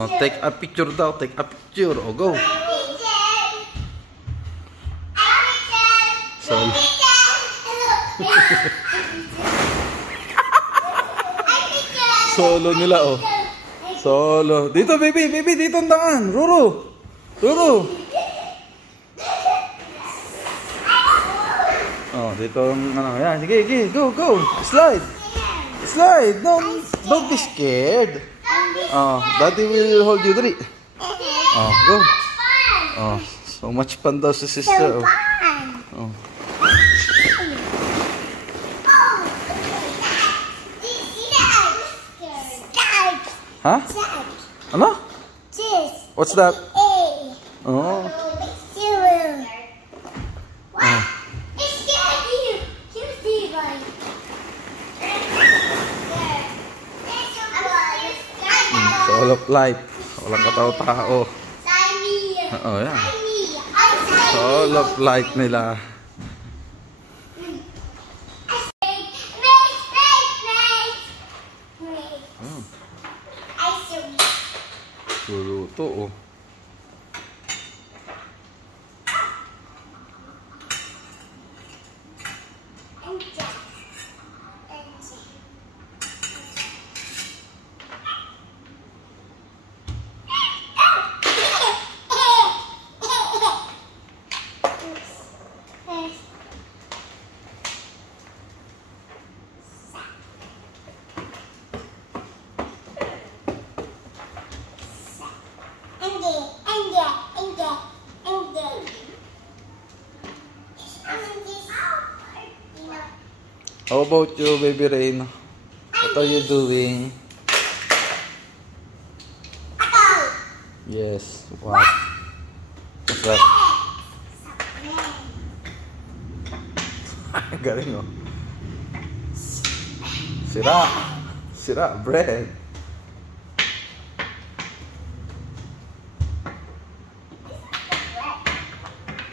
Oh, take a picture daw, take a picture. Oh, go. Solo. Solo nila, oh. Solo. Dito, baby, baby, dito ang daan. Ruru. Ruru. Oh, dito ang ano. Yan, sige, sige. Go, go. Slide. Slide. Don't be scared. Oh, daddy will hold you. Dali. Oh, go. Oh, so much fun daw sa sister. Oh. Oh. Huh? Ano? What's that? Oh. All of life. Walang katao-tao. Oo, yan. All of life nila. Luluto, oh. How about you, baby Rain? What are you doing? Yes. What? What's that? Galing, oh. Sira. Sira. Bread.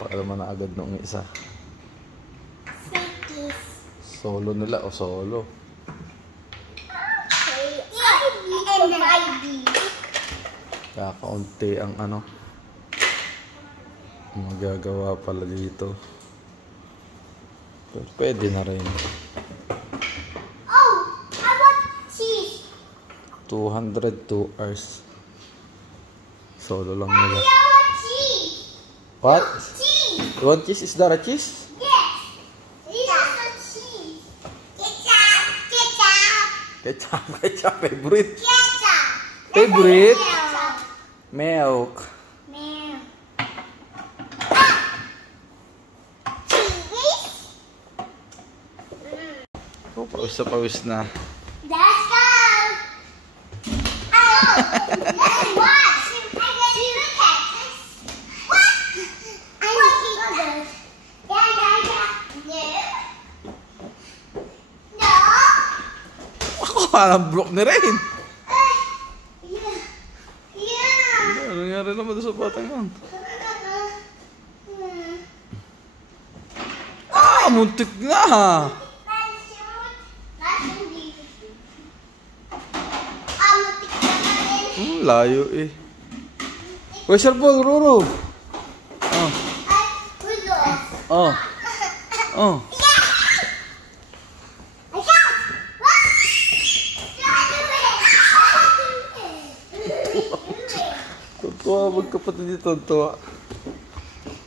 Pakalaman na agad nung isa. Solo nila o solo. Kaya kaunti ang ano magagawa pala dito. Pero pwede na rin. Oh, I want cheese. 202 hours. Solo lang nila. I want cheese. What? Cheese. You want cheese? Is that a cheese? Ketchup, ketchup, favorite. Ketchup. Favorite? Milk. Milk. Oh, pawis na pawis na. Let's go. Oh, what? I get you the cactus. What? I want to eat yeah. No. Ako, parang block ni Rain. Yeah. Ano nangyari naman doon sa batang yun? Ah, muntik na. Layo eh. Where's your ball, Ruru? Oh. Oh. Oh. Tuntua, magkapatid dito, tuntua.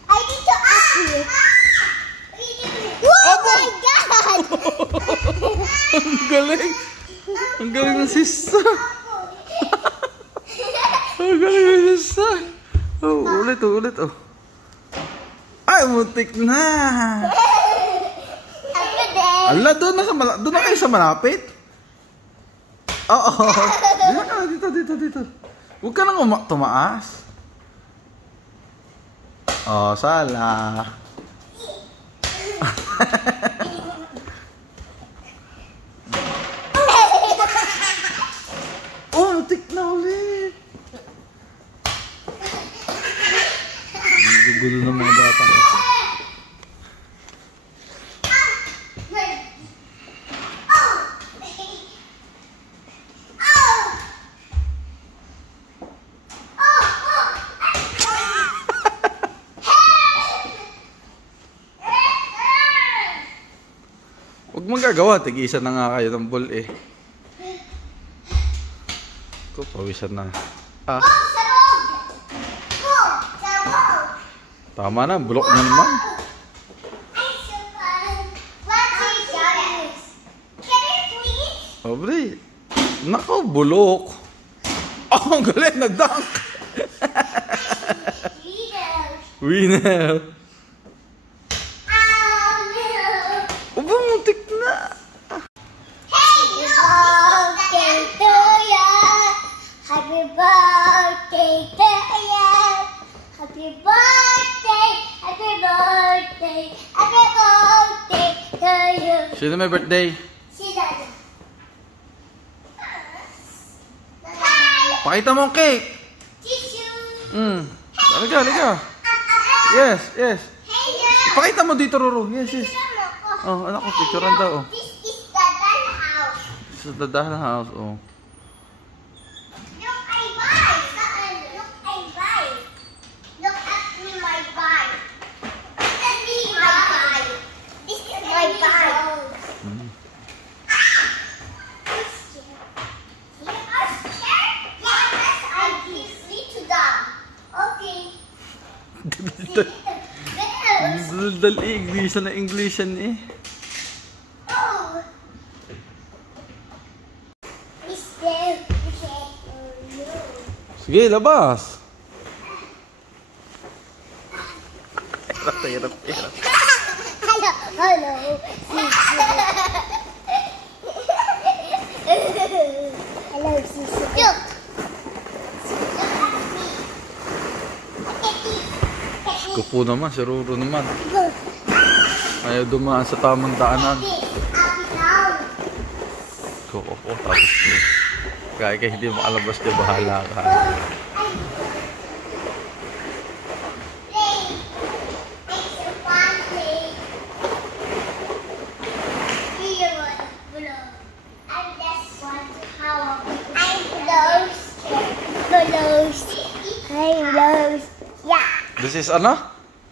I need to ask you. Oh my God! Ang galing. Ang galing ng sister. Ang galing ng sister. Oh, ulit, ulit, oh. Ay, muntik na. Ala, doon na kayo sa malapit. Oo. Dito, dito, dito. Huwag ka nang tumaas. Oh, sala. Oh, muntik na ulit. Ang gulo ng mga bata. gagawa? Tig-isa na nga kayo ng ball eh. Ko, pawisan na. Ah, Go, sabog! Go, sabog! tama na. Bulok na naman. Ay, so fun. What is yours? Can I please? Obre. Nako, bulok. Oh, ang galing. Nag-dunk. Leaders. Winner. No. Uba, muntik na. Happy birthday to you. Happy birthday to you. Happy birthday. Happy birthday. Happy birthday to you. Sino may birthday? Si Dada. Pakita mo ang cake. Tissue. Halika, halika. Yes, yes. Hey, girl. Pakita mo dito, Roro. Yes, yes. Oh, anak ko, picturean daw. Oh. This is the doll house. Sa dadahan house, oh. Look, I buy. Look, I buy. Look at me, my buy. Look at me, my buy. This is my buy. Mm. You are scared? Yes, I give me to them. Okay. Dal Englishan na Englishan eh. Oh. Is there? Sige, labas. Hirap. Hello, hello. Hello, Sissy. Look. Kupo naman, si Roro naman. Ayaw dumaan sa tamang daanan. Kupo, tapos kaya hindi makalabas ka, bahala ka. Yeah, This is ano?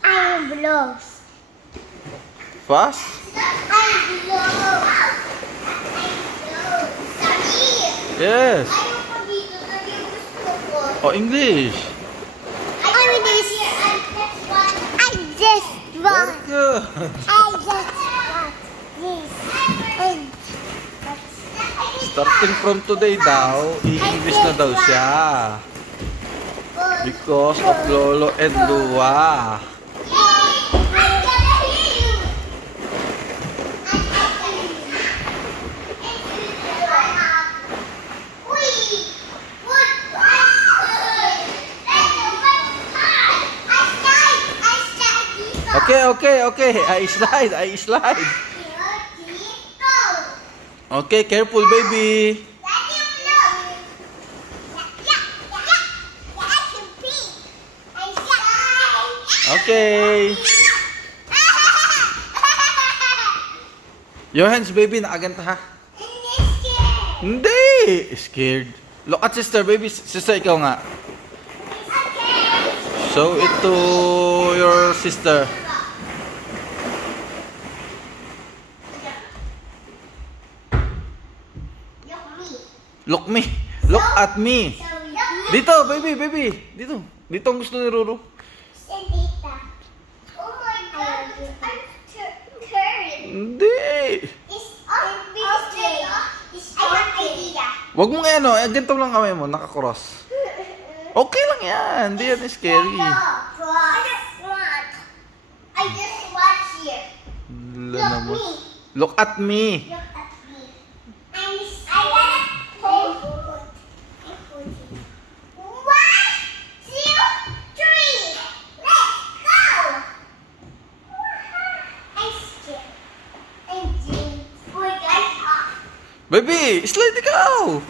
I'm blows. Fast? I'm blows. Yes. Ayoko dito, sabi yung gusto ko. Oh, English. I just want. Very good. I just want this. Starting from today daw, i-English na daw siya. Because of Lolo and Lua. Okay. I slide. Okay, careful, baby. Okay. Your hands, baby. Nakaganta, ha? Hindi. Scared. Look at sister, baby. Sister, ikaw nga. Show it to your sister. Look me. Look at me. Dito, baby. Dito. Dito ang gusto ni Roro. Oh my God, I'm turning. Hindi. It's okay. I have idea. Wag mo nga ano. Ganito lang kamay mo. Naka-cross. Okay lang yan. Hindi yan scary. I just want here. Look at me. Look at me. I gotta hold. 1, 2, 3. Let's go. I'm scared. I'm doing. Boy, guys, Baby, slide ikaw.